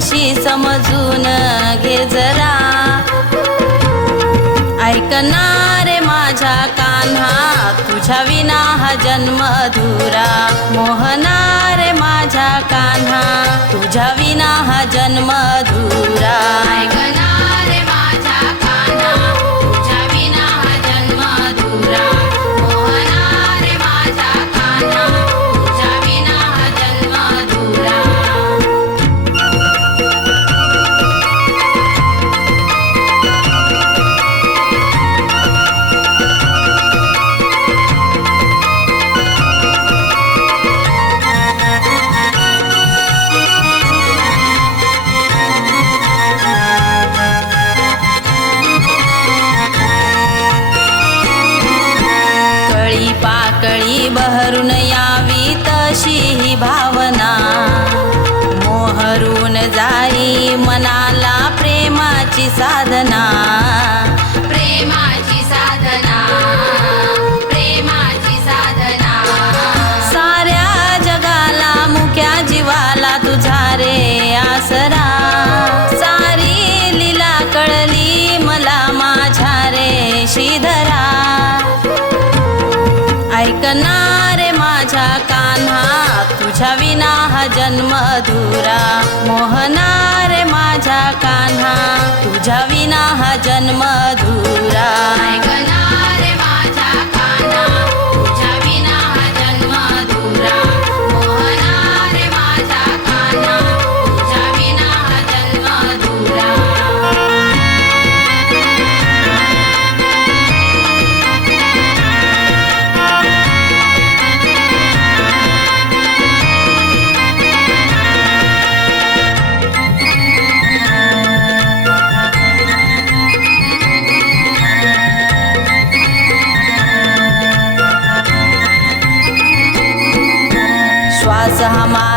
कशी समजून घे जरा. ऐकणारे माझ्या कान्हा तुझ्या विना हा जन्म अधुरा. मोहनारे माझ्या कान्हा तुझ्या विना हा जन्म अधुरा. पाकळी बहरून यावी तशी ही भावना. मोहरून जाई मनाला प्रेमाची साधना. माझ्या कान्हा तुझ्या विना हा जन्म अधुरा. मोहनारे माझ्या कान्हा तुझ्या विना हा जन्म अधुरा.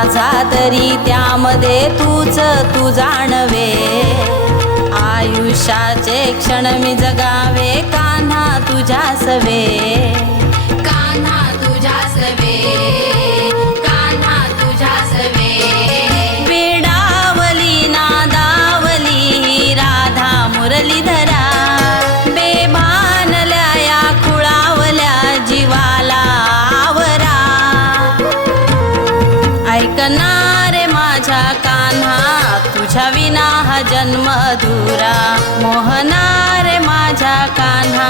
माझा तरी त्यामध्ये तूच तू जाणवे. आयुष्याचे क्षण मी जगावे कान्हा तुझ्या सवे कान्हा तुझ्या सवे ऐकणारे माझ्या कान्हा? तुझ्या विना हा जन्म अधुरा. मोहनारे माझ्या कान्हा?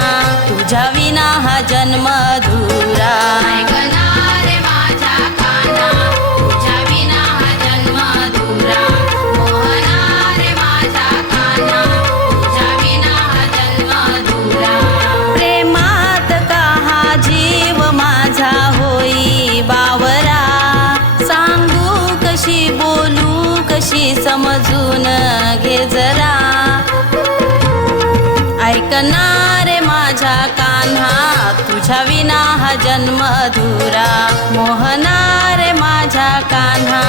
तुझ्या विना हा जन्म अधुरा. समजून घे जरा. ऐकणारे माझ्या कान्हा तुझ्या विना हा जन्म अधुरा. मोहनारे माझ्या कान्हा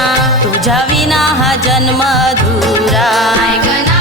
तुझ्या विना हा जन्म अधुरा. ऐकणार